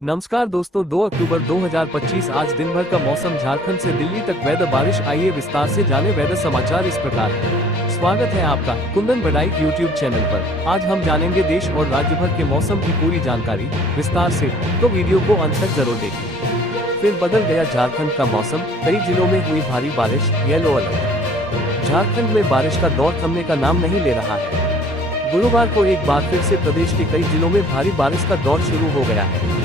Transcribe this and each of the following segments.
नमस्कार दोस्तों, 2 अक्टूबर 2025 आज दिन भर का मौसम झारखंड से दिल्ली तक वेदर बारिश। आइए विस्तार से जाने वेदर समाचार इस प्रकार है। स्वागत है आपका कुंदन बड़ाई यूट्यूब चैनल पर। आज हम जानेंगे देश और राज्य भर के मौसम की पूरी जानकारी विस्तार से, तो वीडियो को अंत तक जरूर देखें। फिर बदल गया झारखंड का मौसम, कई जिलों में हुई भारी बारिश, येलो अलर्ट। झारखंड में बारिश का दौर थमने का नाम नहीं ले रहा है। गुरुवार को एक बार फिर से प्रदेश के कई जिलों में भारी बारिश का दौर शुरू हो गया है।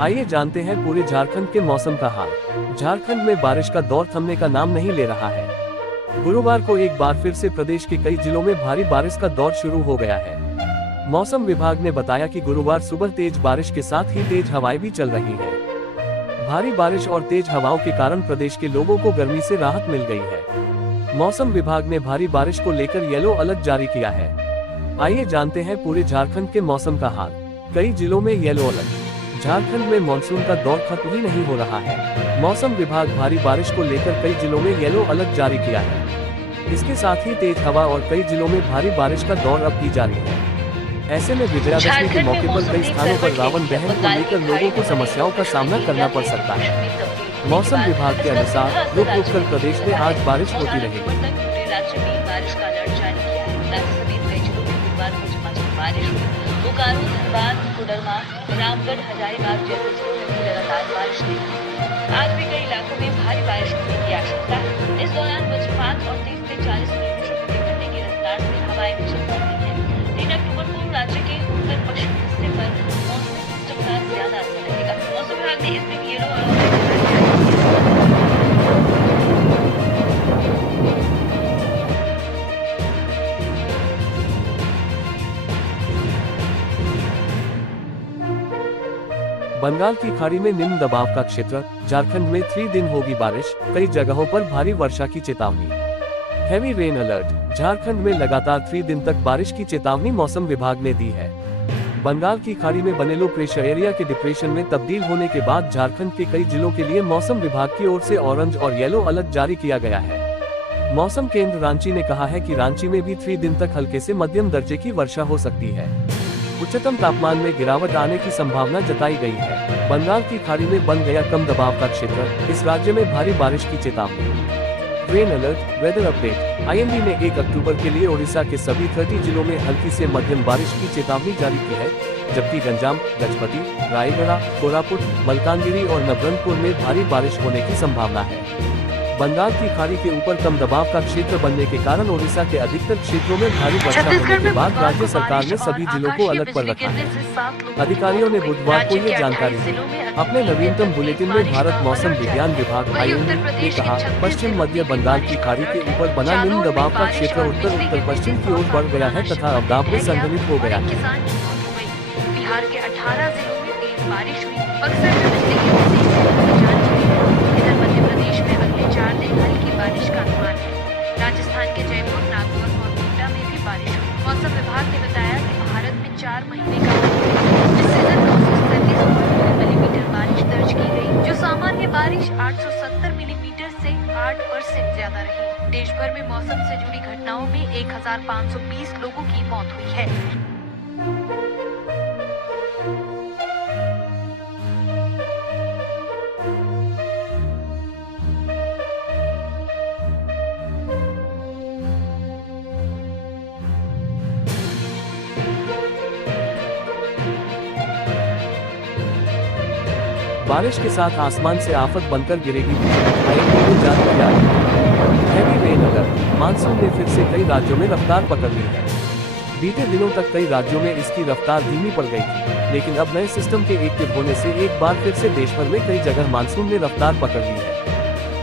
आइए जानते हैं पूरे झारखंड के मौसम का हाल। झारखंड में बारिश का दौर थमने का नाम नहीं ले रहा है। गुरुवार को एक बार फिर से प्रदेश के कई जिलों में भारी बारिश का दौर शुरू हो गया है। मौसम विभाग ने बताया कि गुरुवार सुबह तेज बारिश के साथ ही तेज हवाएं भी चल रही हैं। भारी बारिश और तेज हवाओं के कारण प्रदेश के लोगों को गर्मी से राहत मिल गई है। मौसम विभाग ने भारी बारिश को लेकर येलो अलर्ट जारी किया है। आइए जानते हैं पूरे झारखंड के मौसम का हाल। कई जिलों में येलो अलर्ट। झारखंड में मानसून का दौर खत्म ही नहीं हो रहा है। मौसम विभाग भारी बारिश को लेकर कई जिलों में येलो अलर्ट जारी किया है। इसके साथ ही तेज हवा और कई जिलों में भारी बारिश का दौर अब भी जारी है। ऐसे में विजयादशमी के मौके पर कई स्थानों पर रावण दहन को लेकर लोगों को समस्याओं का सामना करना पड़ सकता है। मौसम विभाग के अनुसार रुक रुक कर प्रदेश में आज बारिश होती रहेगी। बोकारो, धनबाद, कोडरमा, रामगढ़, हजारीबाग जैसे जिलों में भी लगातार बारिश हुई। आज भी कई इलाकों में भारी बारिश होने की आशंका है। इस दौरान वज्रपात और 30 से 40 किलोमीटर प्रति घंटे की रफ्तार से हवाएं भी चल सकती हैं। 3 अक्टूबर को राज्य के उत्तर पश्चिम हिस्से पर मौसमी सिस्टम का ज्यादा असर रहेगा। मौसम विभाग ने इस दिन येलो अलर्ट बंगाल की खाड़ी में निम्न दबाव का क्षेत्र, झारखंड में 3 दिन होगी बारिश, कई जगहों पर भारी वर्षा की चेतावनी। Heavy rain alert. झारखंड में लगातार 3 दिन तक बारिश की चेतावनी मौसम विभाग ने दी है। बंगाल की खाड़ी में बने लो प्रेशर एरिया के डिप्रेशन में तब्दील होने के बाद झारखंड के कई जिलों के लिए मौसम विभाग की ओर से ऑरेंज और येलो अलर्ट जारी किया गया है। मौसम केंद्र रांची ने कहा है कि रांची में भी 3 दिन तक हल्के से मध्यम दर्जे की वर्षा हो सकती है। उच्चतम तापमान में गिरावट आने की संभावना जताई गई है। बंगाल की खाड़ी में बन गया कम दबाव का क्षेत्र, इस राज्य में भारी बारिश की चेतावनी। Rain alert. Weather update. IMD ने 1 अक्टूबर के लिए ओडिशा के सभी 30 जिलों में हल्की से मध्यम बारिश की चेतावनी जारी की है, जबकि गंजाम, गजपति, रायगढ़, कोरापुट, मलकानगिरी और नवरंगपुर में भारी बारिश होने की संभावना है। बंगाल की खाड़ी के ऊपर कम दबाव का क्षेत्र बनने के कारण ओडिशा के अधिकतर क्षेत्रों में भारी वर्षा होने के बाद राज्य सरकार ने सभी जिलों को अलर्ट पर रखा है। अधिकारियों ने बुधवार को ये जानकारी दी। अपने नवीनतम बुलेटिन में भारत मौसम विज्ञान विभाग आईएमडी ने कहा, पश्चिम मध्य बंगाल की खाड़ी के ऊपर बना निम्न दबाव का क्षेत्र उत्तर पश्चिम की ओर बढ़ गया है तथा अवदाब में संघनित हो गया है। बिहार के 18 जिलों में तेज बारिश हुई। बक्सर में बिजली गिरने से इधर मध्य प्रदेश में अगले 4 दिन हल्की बारिश का अनुमान है। राजस्थान के जयपुर, नागौर और कोटा में भी बारिश हुई। मौसम विभाग ने बताया कि भारत में 4 महीने का जिससे 937 मिलीमीटर बारिश दर्ज की गई, जो सामान्य बारिश 870 मिलीमीटर से 8% ज्यादा रही। देश भर में मौसम से जुड़ी घटनाओं में 1520 लोगों की मौत हुई है। बारिश के साथ आसमान से आफत बनकर गिरेगी। आईएमडी ने जारी किया हैवी रेन अलर्ट। मानसून ने फिर से कई राज्यों में रफ्तार पकड़ ली है। बीते दिनों तक कई राज्यों में इसकी रफ्तार धीमी पड़ गई थी, लेकिन अब नए सिस्टम के एक्टिव होने से एक बार फिर से देश भर में कई जगह मानसून ने रफ्तार पकड़ ली है।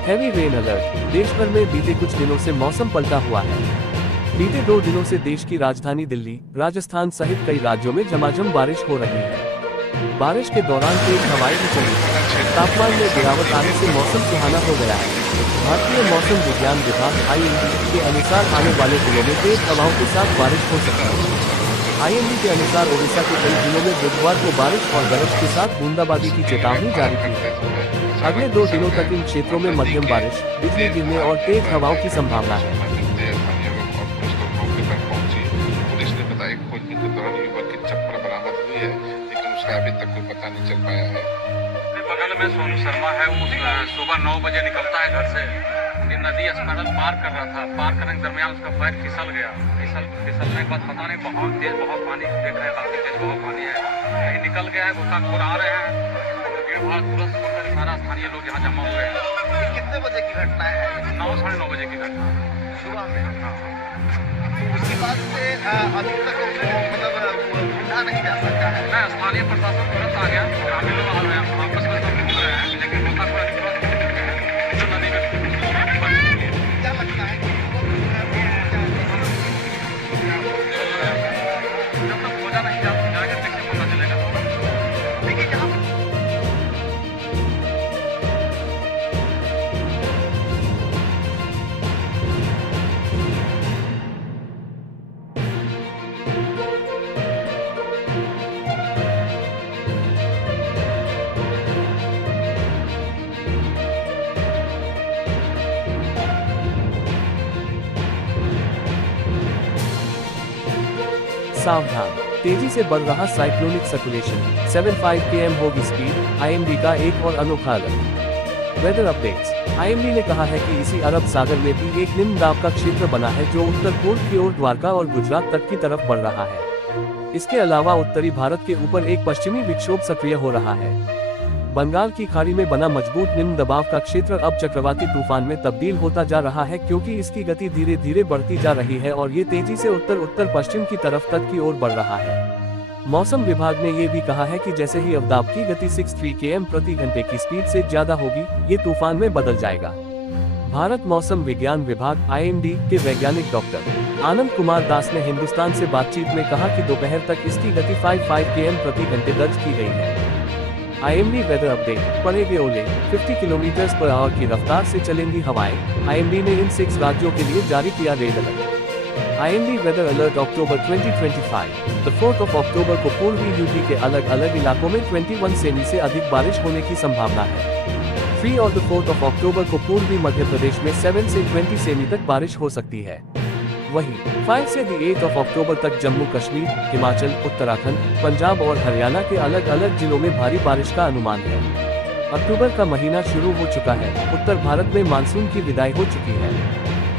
Heavy rain alert. देश भर में बीते कुछ दिनों से मौसम पलटा हुआ है। बीते 2 दिनों से देश की राजधानी दिल्ली, राजस्थान सहित कई राज्यों में झमाझम बारिश हो रही है। बारिश के दौरान तेज हवाएं भी चली है। तापमान में गिरावट आने से मौसम सुहाना हो गया है। भारतीय मौसम विज्ञान विभाग आईएमडी के अनुसार आने वाले दिनों में तेज हवाओं के साथ बारिश हो सकती है। आईएमडी के अनुसार ओडिशा के कई जिलों में बुधवार को बारिश और गरज के साथ बूंदाबांदी की चेतावनी जारी की है। अगले 2 दिनों तक इन क्षेत्रों में मध्यम बारिश, बिजली गिरने और तेज हवाओं की संभावना है। अभी तक कोई पता नहीं चल पाया है। बगल में सोनू शर्मा है, वो सुबह 9 बजे निकलता है घर से, ये नदी अस्पताल पार कर रहा था, पार करने के दरमियान उसका पैर फिसल गया। फिसलने के बाद पता नहीं बहुत तेज बहुत पानी, देख रहे हैं काफी तेज बहुत पानी है, कहीं निकल गया है, गोताखोर आ रहे हैं, भीड़ भाड़ तुरंत छोड़कर सारा स्थानीय लोग यहाँ जमा हुए हैं। कितने बजे की घटना है? 9 साढ़े 9 बजे की घटना सुबह में। हाँ। उसके बाद से अभी तक मतलब ढूंढा नहीं जा सकता है। मैं स्थानीय प्रशासन तुरंत आ गया, ग्रामीण लोग आ रहे हैं, आपस में सब मिल रहे हैं, लेकिन गोताखोर जो नदी में क्या लगता है कि जब तक खोजा नहीं जाएगा कैसे पता चलेगा। देखिए जहाँ सावधान, तेजी से बढ़ रहा साइक्लोनिक सर्कुलेशन, 75 km होगी स्पीड, आईएमडी का एक और अनोखा अलर्ट। Weather updates. आईएमडी ने कहा है कि इसी अरब सागर में भी एक निम्न दाब का क्षेत्र बना है जो उत्तर पूर्व की ओर द्वारका और गुजरात तट की तरफ बढ़ रहा है। इसके अलावा उत्तरी भारत के ऊपर एक पश्चिमी विक्षोभ सक्रिय हो रहा है। बंगाल की खाड़ी में बना मजबूत निम्न दबाव का क्षेत्र अब चक्रवाती तूफान में तब्दील होता जा रहा है, क्योंकि इसकी गति धीरे धीरे बढ़ती जा रही है और ये तेजी से उत्तर उत्तर पश्चिम की तरफ तट की ओर बढ़ रहा है। मौसम विभाग ने ये भी कहा है कि जैसे ही अवदाब की गति 63 km प्रति घंटे की स्पीड से ज्यादा होगी, ये तूफान में बदल जाएगा। भारत मौसम विज्ञान विभाग (IMD) के वैज्ञानिक डॉक्टर आनंद कुमार दास ने हिंदुस्तान से बातचीत में कहा कि दोपहर तक इसकी गति 55 km प्रति घंटे दर्ज की गई है। IMD weather update. पड़ेंगे ओले, 50 km/h की रफ्तार से चलेंगी हवाएं। IMD ने इन 6 राज्यों के लिए जारी किया red alert. IMD weather alert October 2025। 4 अक्टूबर को पूर्वी यूपी के अलग अलग इलाकों में 21 सेमी से अधिक बारिश होने की संभावना है। 3 और 4 अक्टूबर को पूर्वी मध्य प्रदेश में 7 से 20 सेमी तक बारिश हो सकती है। वहीं 5 से 8 अक्टूबर तक जम्मू कश्मीर, हिमाचल, उत्तराखंड, पंजाब और हरियाणा के अलग अलग जिलों में भारी बारिश का अनुमान है। अक्टूबर का महीना शुरू हो चुका है, उत्तर भारत में मानसून की विदाई हो चुकी है।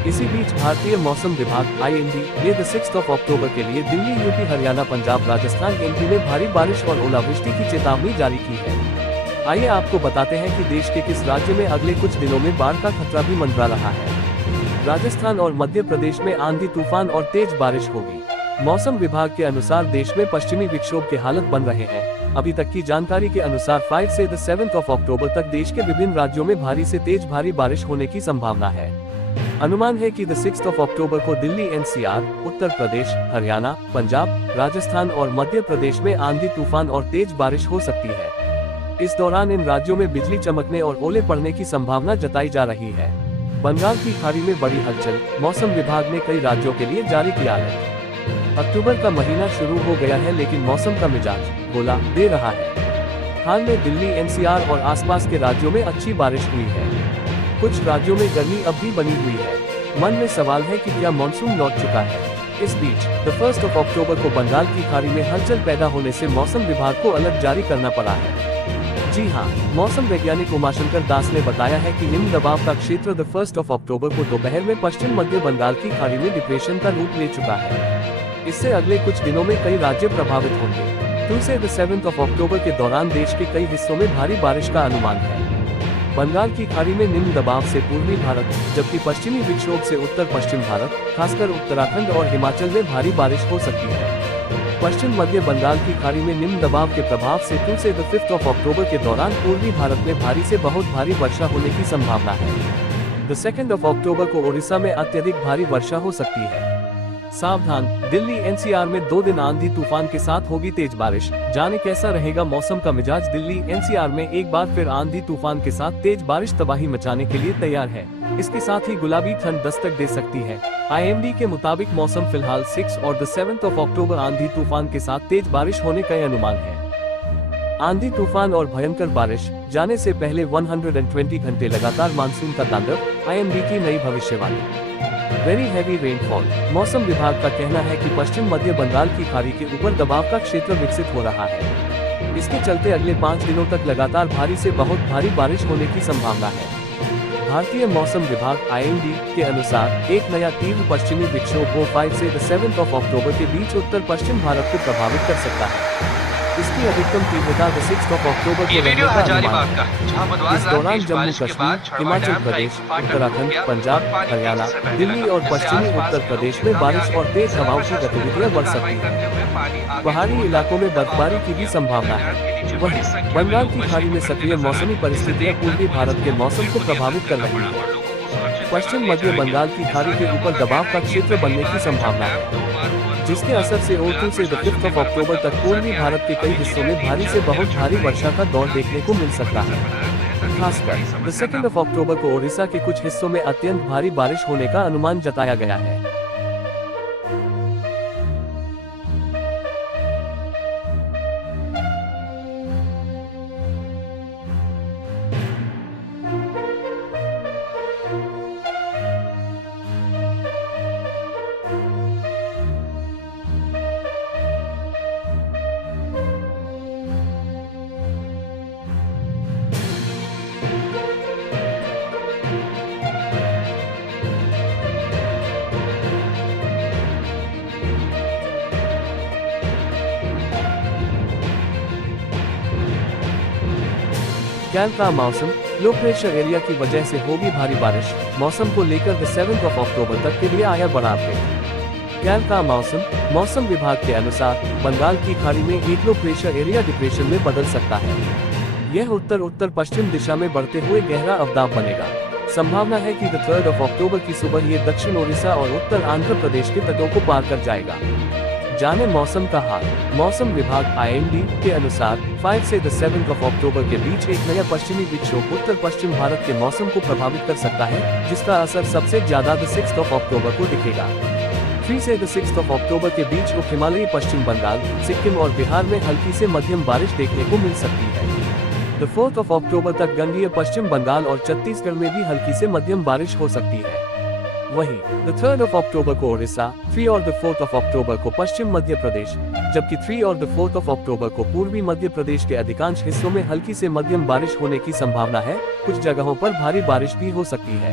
इसी बीच भारतीय मौसम विभाग (IMD) ने 6 अक्टूबर के लिए दिल्ली, यूपी, हरियाणा, पंजाब, राजस्थान, MP में भारी बारिश और ओलावृष्टि की चेतावनी जारी की है। आइए आपको बताते हैं कि देश के किस राज्य में अगले कुछ दिनों में बाढ़ का खतरा भी मंडरा रहा है। राजस्थान और मध्य प्रदेश में आंधी तूफान और तेज बारिश होगी। मौसम विभाग के अनुसार देश में पश्चिमी विक्षोभ के हालत बन रहे हैं। अभी तक की जानकारी के अनुसार 5 से 7 अक्टूबर तक देश के विभिन्न राज्यों में भारी से तेज भारी बारिश होने की संभावना है। अनुमान है कि 6 अक्टूबर को दिल्ली, NCR, उत्तर प्रदेश, हरियाणा, पंजाब, राजस्थान और मध्य प्रदेश में आंधी तूफान और तेज बारिश हो सकती है। इस दौरान इन राज्यों में बिजली चमकने और ओले पड़ने की संभावना जताई जा रही है। बंगाल की खाड़ी में बड़ी हलचल, मौसम विभाग ने कई राज्यों के लिए जारी किया अलर्ट। अक्टूबर का महीना शुरू हो गया है, लेकिन मौसम का मिजाज गोला दे रहा है। हाल में दिल्ली, NCR और आसपास के राज्यों में अच्छी बारिश हुई है। कुछ राज्यों में गर्मी अब भी बनी हुई है। मन में सवाल है कि क्या मानसून लौट चुका है। इस बीच 1 अक्टूबर को बंगाल की खाड़ी में हलचल पैदा होने से मौसम विभाग को अलर्ट जारी करना पड़ा है। जी हां, मौसम वैज्ञानिक उमाशंकर दास ने बताया है कि निम्न दबाव का क्षेत्र 1 अक्टूबर को दोपहर में पश्चिम मध्य बंगाल की खाड़ी में डिप्रेशन का रूप ले चुका है। इससे अगले कुछ दिनों में कई राज्य प्रभावित होंगे। 2 से 7 अक्टूबर के दौरान देश के कई हिस्सों में भारी बारिश का अनुमान है। बंगाल की खाड़ी में निम्न दबाव से पूर्वी भारत, जबकि पश्चिमी विक्षोभ से उत्तर पश्चिम भारत, खासकर उत्तराखंड और हिमाचल में भारी बारिश हो सकती है। पश्चिम मध्य बंगाल की खाड़ी में निम्न दबाव के प्रभाव से 2 से 5 अक्टूबर के दौरान पूर्वी भारत में भारी से बहुत भारी वर्षा होने की संभावना है। 2 अक्टूबर को ओडिशा में अत्यधिक भारी वर्षा हो सकती है। सावधान, दिल्ली, NCR में 2 दिन आंधी तूफान के साथ होगी तेज बारिश। जाने कैसा रहेगा मौसम का मिजाज। दिल्ली, NCR में एक बार फिर आंधी तूफान के साथ तेज बारिश तबाही मचाने के लिए तैयार है। इसके साथ ही गुलाबी ठंड दस्तक दे सकती है। IMD के मुताबिक मौसम फिलहाल 6 और 7 अक्टूबर आंधी तूफान के साथ तेज बारिश होने का अनुमान है। आंधी तूफान और भयंकर बारिश जाने से पहले 120 घंटे लगातार मानसून का तांडव, IMD की नई भविष्यवाणी। Very heavy rainfall. मौसम विभाग का कहना है कि पश्चिम मध्य बंगाल की खाड़ी के ऊपर दबाव का क्षेत्र विकसित हो रहा है। इसके चलते अगले 5 दिनों तक लगातार भारी से बहुत भारी बारिश होने की संभावना है। भारतीय मौसम विभाग IMD के अनुसार एक नया तीव्र पश्चिमी विक्षोभ वो 5 से 7 अक्टूबर के बीच उत्तर पश्चिम भारत को प्रभावित कर सकता है। इसकी अधिकतम तीव्रता 6 अक्टूबर को रहने का अनुमान है। इस दौरान जम्मू कश्मीर, हिमाचल प्रदेश, उत्तराखंड, पंजाब, हरियाणा, दिल्ली और पश्चिमी उत्तर प्रदेश में बारिश और तेज हवाओं की गतिविधियां बढ़ सकती हैं। पहाड़ी इलाकों में बर्फबारी की भी संभावना है। वहीं बंगाल की खाड़ी में सक्रिय मौसमी परिस्थितियां पूर्वी भारत के मौसम को प्रभावित कर रही हैं। पश्चिम मध्य बंगाल की खाड़ी के ऊपर दबाव का क्षेत्र बनने की संभावना है, जिसके असर से 2 से 5 अक्टूबर तक पूर्वी भारत के कई हिस्सों में भारी से बहुत भारी वर्षा का दौर देखने को मिल सकता है। खासकर 2 अक्टूबर को ओडिशा के कुछ हिस्सों में अत्यंत भारी बारिश होने का अनुमान जताया गया है। कैल का मौसम लो प्रेशर एरिया की वजह से होगी भारी बारिश, मौसम को लेकर 7 अक्टूबर तक के लिए आया बड़ा अपडेट। कैल का मौसम विभाग के अनुसार बंगाल की खाड़ी में एक लो प्रेशर एरिया डिप्रेशन में बदल सकता है। यह उत्तर उत्तर पश्चिम दिशा में बढ़ते हुए गहरा अवदाब बनेगा। संभावना है कि 3 अक्टूबर की सुबह ये दक्षिण ओडिशा और उत्तर आंध्र प्रदेश के तटों को पार कर जाएगा। जाने मौसम का हाल। मौसम विभाग IMD के अनुसार 5 से 7 अक्टूबर के बीच एक नया पश्चिमी विक्षोभ उत्तर पश्चिम भारत के मौसम को प्रभावित कर सकता है, जिसका असर सबसे ज्यादा 6 अक्टूबर को दिखेगा। 3 से 6 अक्टूबर के बीच उप हिमालयी पश्चिम बंगाल, सिक्किम और बिहार में हल्की से मध्यम बारिश देखने को मिल सकती है। 4 अक्टूबर तक गंगीय पश्चिम बंगाल और छत्तीसगढ़ में भी हल्की से मध्यम बारिश हो सकती है। वहीं 3 अक्टूबर को ओडिशा, 3 और 4 अक्टूबर को पश्चिम मध्य प्रदेश, जबकि 3 और 4 अक्टूबर को पूर्वी मध्य प्रदेश के अधिकांश हिस्सों में हल्की से मध्यम बारिश होने की संभावना है। कुछ जगहों पर भारी बारिश भी हो सकती है।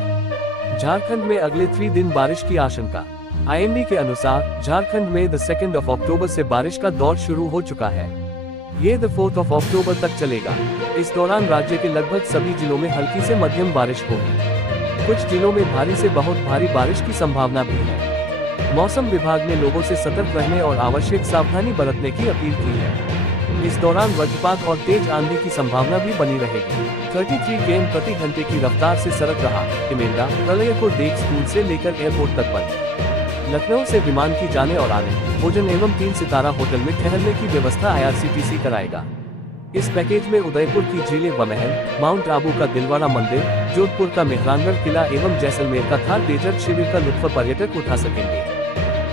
झारखंड में अगले 3 दिन बारिश की आशंका। IMD के अनुसार झारखंड में 2 अक्टूबर से बारिश का दौर शुरू हो चुका है। ये 4 अक्टूबर तक चलेगा। इस दौरान राज्य के लगभग सभी जिलों में हल्की से मध्यम बारिश होगी। कुछ जिलों में भारी से बहुत भारी बारिश की संभावना भी है। मौसम विभाग ने लोगों से सतर्क रहने और आवश्यक सावधानी बरतने की अपील की है। इस दौरान वज्रपात और तेज आंधी की संभावना भी बनी रहेगी। 33 km प्रति घंटे की रफ्तार से सरक रहा इमेंडा प्रलय को देख स्कूल से लेकर एयरपोर्ट तक बंद। लखनऊ से विमान की जाने और आने, भोजन एवं 3 सितारा होटल में ठहरने की व्यवस्था IRCTC कराएगा। इस पैकेज में उदयपुर की झीलें व महल, माउंट आबू का दिलवाड़ा मंदिर, जोधपुर का मेहरानगढ़ किला एवं जैसलमेर का थार डेजर्ट शिविर का लुत्फ पर्यटक उठा सकेंगे।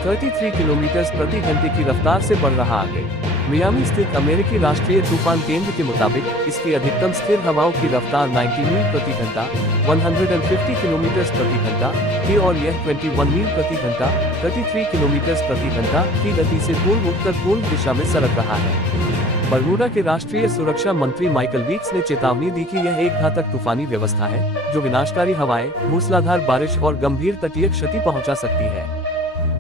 33 किलोमीटर प्रति घंटे की रफ्तार से बढ़ रहा आगे। मियामी स्थित अमेरिकी राष्ट्रीय तूफान केंद्र के मुताबिक इसकी अधिकतम स्थिर हवाओं की रफ्तार 90 मील प्रति घंटा 150 किलोमीटर प्रति घंटा थी और यह 21 मील प्रति घंटा 33 किलोमीटर प्रति घंटा की गति से पूर्व उत्तर पूर्व दिशा में सरक रहा है। बरमूडा के राष्ट्रीय सुरक्षा मंत्री माइकल वीक्स ने चेतावनी दी कि यह एक घातक तूफानी व्यवस्था है जो विनाशकारी हवाएं, मूसलाधार बारिश और गंभीर तटीय क्षति पहुंचा सकती है।